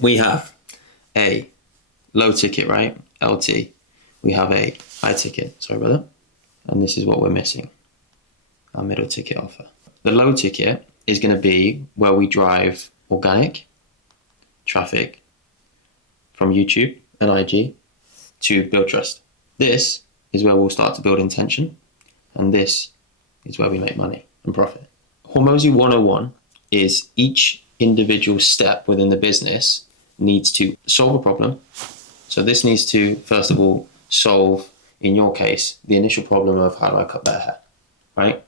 We have a low ticket, right? LT. We have a high ticket. Sorry about that. And this is what we're missing. Our middle ticket offer. The low ticket is going to be where we drive organic traffic from YouTube and IG to build trust. This is where we'll start to build intention, and this is where we make money and profit. Hormozi 101 is each individual step within the business needs to solve a problem. So this needs to, first of all, solve, in your case, the initial problem of how do I cut their hair, right?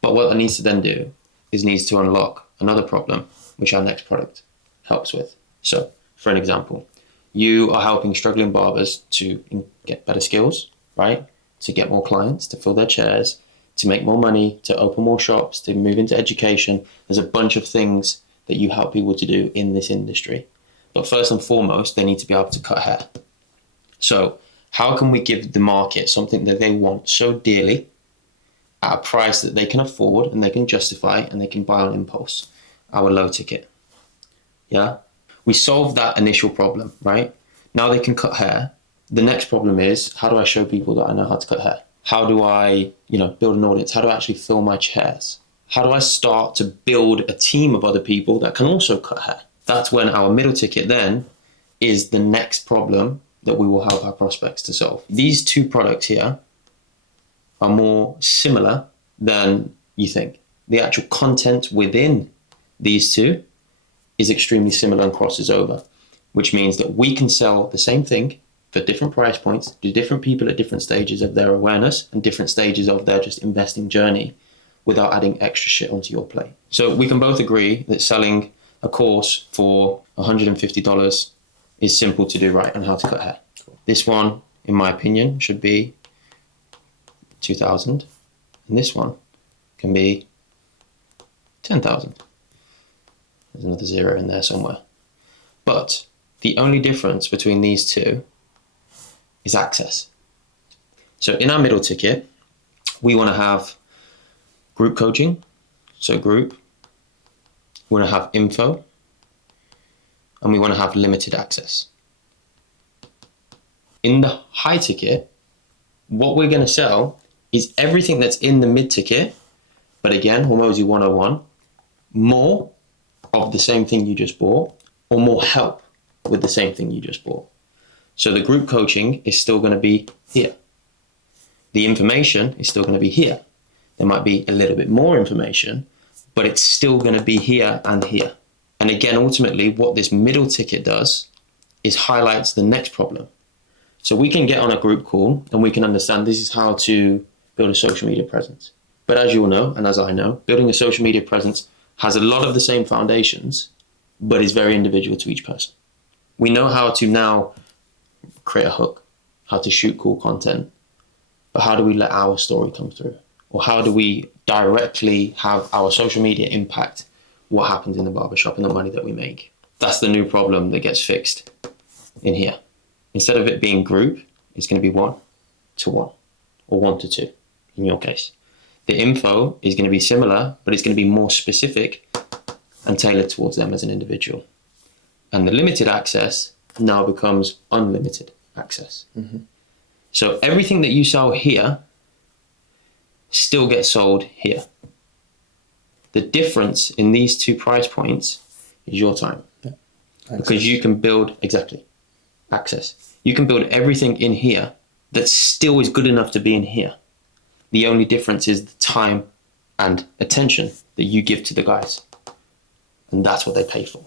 But what it needs to then do is needs to unlock another problem, which our next product helps with. So, for an example, you are helping struggling barbers to get better skills, right? To get more clients, to fill their chairs, to make more money, to open more shops, to move into education. There's a bunch of things that you help people to do in this industry. But first and foremost, they need to be able to cut hair. So how can we give the market something that they want so dearly at a price that they can afford and they can justify and they can buy on impulse? Our low ticket. Yeah? We solved that initial problem, right? Now they can cut hair. The next problem is, how do I show people that I know how to cut hair? How do I, build an audience? How do I actually fill my chairs? How do I start to build a team of other people that can also cut hair? That's when our middle ticket then is the next problem that we will help our prospects to solve. These two products here are more similar than you think. The actual content within these two is extremely similar and crosses over, which means that we can sell the same thing for different price points to different people at different stages of their awareness and different stages of their just investing journey without adding extra shit onto your plate. So we can both agree that selling a course for $150 is simple to do right on how to cut hair. This one, in my opinion, should be $2,000, and this one can be $10,000. There's another zero in there somewhere. But the only difference between these two is access. So in our middle ticket, we want to have group coaching. So group, we want to have info, and we want to have limited access. In the high ticket, what we're going to sell is everything that's in the mid ticket, but again, Hormozi 101, more of the same thing you just bought, or more help with the same thing you just bought. So the group coaching is still going to be here. The information is still going to be here. There might be a little bit more information, but it's still going to be here and here. And again, ultimately, what this middle ticket does is highlights the next problem. So we can get on a group call and we can understand this is how to build a social media presence. But as you all know, and as I know, building a social media presence has a lot of the same foundations, but is very individual to each person. We know how to now create a hook, how to shoot cool content, but how do we let our story come through? Or how do we directly have our social media impact what happens in the barbershop and the money that we make? That's the new problem that gets fixed in here. Instead of it being group, it's going to be 1-1 or 1-2 in your case. The info is going to be similar, but it's going to be more specific and tailored towards them as an individual. And the limited access now becomes unlimited access. Mm-hmm. So everything that you sell here still gets sold here. The difference in these two price points is your time. Yeah. Because you can build, exactly, access. You can build everything in here that still is good enough to be in here. The only difference is the time and attention that you give to the guys. And that's what they pay for.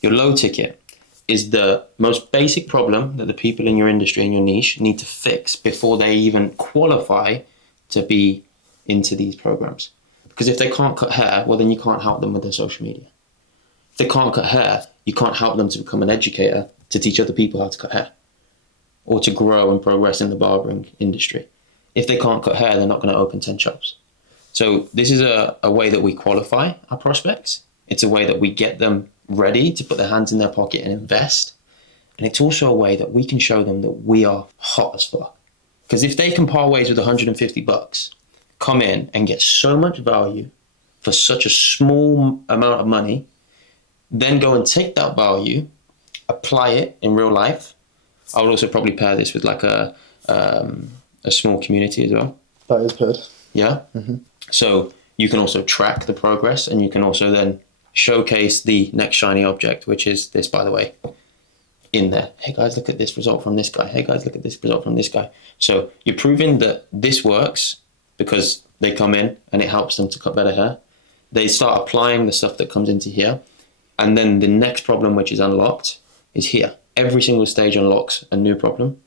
Your low ticket is the most basic problem that the people in your industry and your niche need to fix before they even qualify to be into these programs. Because if they can't cut hair, well, then you can't help them with their social media. If they can't cut hair, you can't help them to become an educator to teach other people how to cut hair or to grow and progress in the barbering industry. If they can't cut hair, they're not going to open 10 shops. So this is a way that we qualify our prospects. It's a way that we get them ready to put their hands in their pocket and invest. And it's also a way that we can show them that we are hot as fuck. Because if they can part ways with $150, come in and get so much value for such a small amount of money, then go and take that value, apply it in real life. I would also probably pair this with like a small community as well. That is good. Yeah. Mm-hmm. So you can also track the progress, and you can also then showcase the next shiny object, which is this, by the way, in there. Hey guys, look at this result from this guy. Hey guys, look at this result from this guy. So you're proving that this works because they come in and it helps them to cut better hair. They start applying the stuff that comes into here. And then the next problem, which is unlocked, is here. Every single stage unlocks a new problem,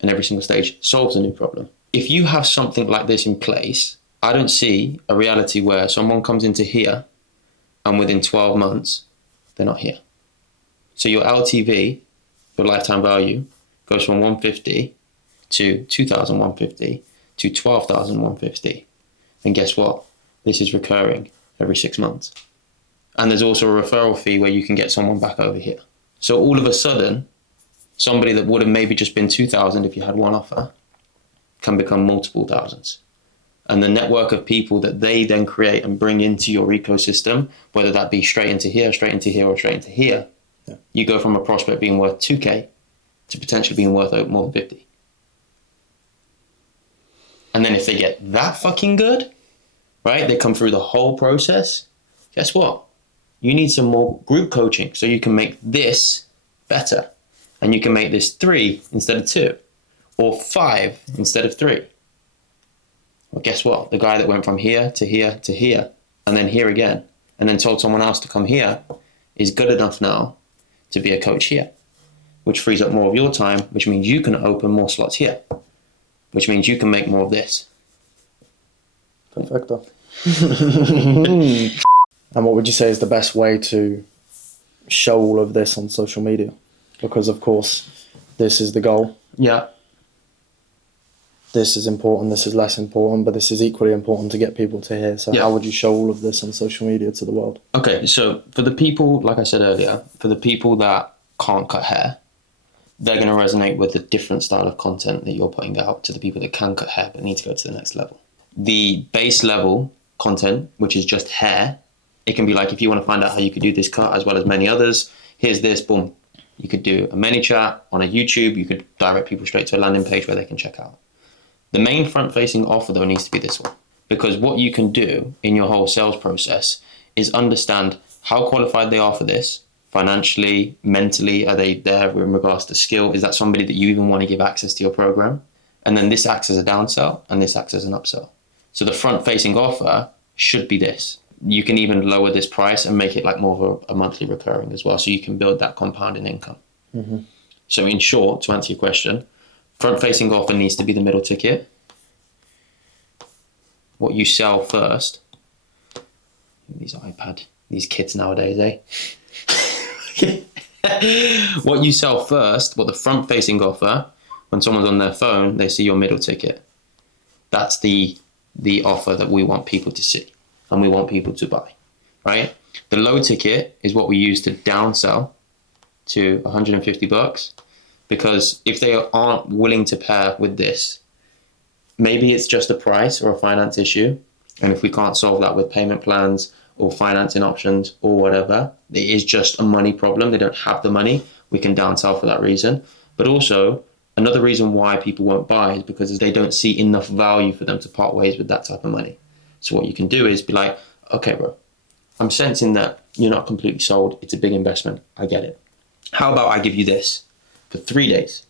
and every single stage solves a new problem. If you have something like this in place, I don't see a reality where someone comes into here and within 12 months, they're not here. So your LTV, your lifetime value, goes from 150 to 2,150 to 12,150. And guess what? This is recurring every 6 months. And there's also a referral fee where you can get someone back over here. So all of a sudden, somebody that would have maybe just been 2,000 if you had one offer can become multiple thousands. And the network of people that they then create and bring into your ecosystem, whether that be straight into here, or straight into here, yeah. You go from a prospect being worth 2K to potentially being worth more than 50. And then if they get that fucking good, right, they come through the whole process, guess what? You need some more group coaching so you can make this better. And you can make this 3 instead of 2, or 5 instead of 3. Well, guess what? The guy that went from here to here to here, and then here again, and then told someone else to come here, is good enough now to be a coach here, which frees up more of your time, which means you can open more slots here, which means you can make more of this. Perfecto. And what would you say is the best way to show all of this on social media? Because, of course, this is the goal. Yeah. This is important, this is less important, but this is equally important to get people to hear. So how would you show all of this on social media to the world? Okay, so for the people, like I said earlier, for the people that can't cut hair, they're going to resonate with the different style of content that you're putting out to the people that can cut hair but need to go to the next level. The base level content, which is just hair, it can be like, if you want to find out how you could do this cut as well as many others, here's this, boom. You could do a ManyChat on a YouTube. You could direct people straight to a landing page where they can check out. The main front-facing offer, though, needs to be this one. Because what you can do in your whole sales process is understand how qualified they are for this, financially, mentally, are they there in regards to skill? Is that somebody that you even want to give access to your program? And then this acts as a downsell and this acts as an upsell. So the front-facing offer should be this. You can even lower this price and make it like more of a monthly recurring as well. So you can build that compounding income. Mm-hmm. So in short, to answer your question, front-facing offer needs to be the middle ticket. What you sell first. These kids nowadays, eh? What you sell first, what the front-facing offer, when someone's on their phone, they see your middle ticket. That's the offer that we want people to see and we want people to buy, right? The low ticket is what we use to downsell to $150. Because if they aren't willing to pair with this, maybe it's just a price or a finance issue. And if we can't solve that with payment plans or financing options or whatever, it is just a money problem. They don't have the money. We can downsell for that reason. But also, another reason why people won't buy is because they don't see enough value for them to part ways with that type of money. So what you can do is be like, okay, bro, I'm sensing that you're not completely sold. It's a big investment. I get it. How about I give you this? For 3 days,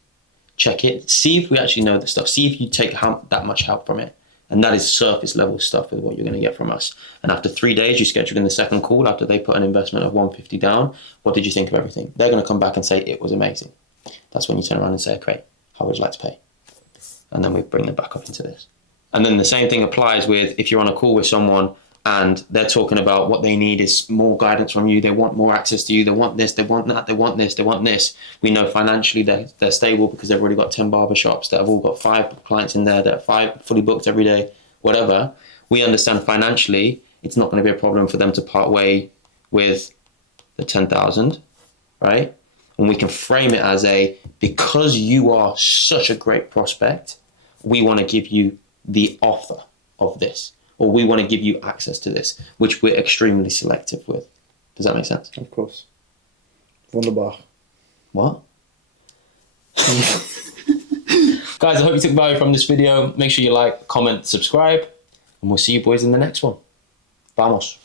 check it, see if we actually know the stuff, see if you take that much help from it. And that is surface level stuff with what you're going to get from us. And after 3 days, you schedule in the second call after they put an investment of 150 down. What did you think of everything? They're going to come back and say it was amazing. That's when you turn around and say, okay, how would you like to pay? And then we bring them back up into this. And then the same thing applies with if you're on a call with someone and they're talking about what they need is more guidance from you. They want more access to you. They want this, they want that, they want this, they want this. We know financially they're stable because they've already got 10 barbershops that have all got 5 clients in there that are 5 fully booked every day, whatever. We understand financially it's not going to be a problem for them to part way with the 10,000, right? And we can frame it as because you are such a great prospect, we want to give you the offer of this. Or we want to give you access to this, which we're extremely selective with. Does that make sense? Of course. Wunderbar. What? Guys, I hope you took value from this video. Make sure you like, comment, subscribe, and we'll see you boys in the next one. Vamos.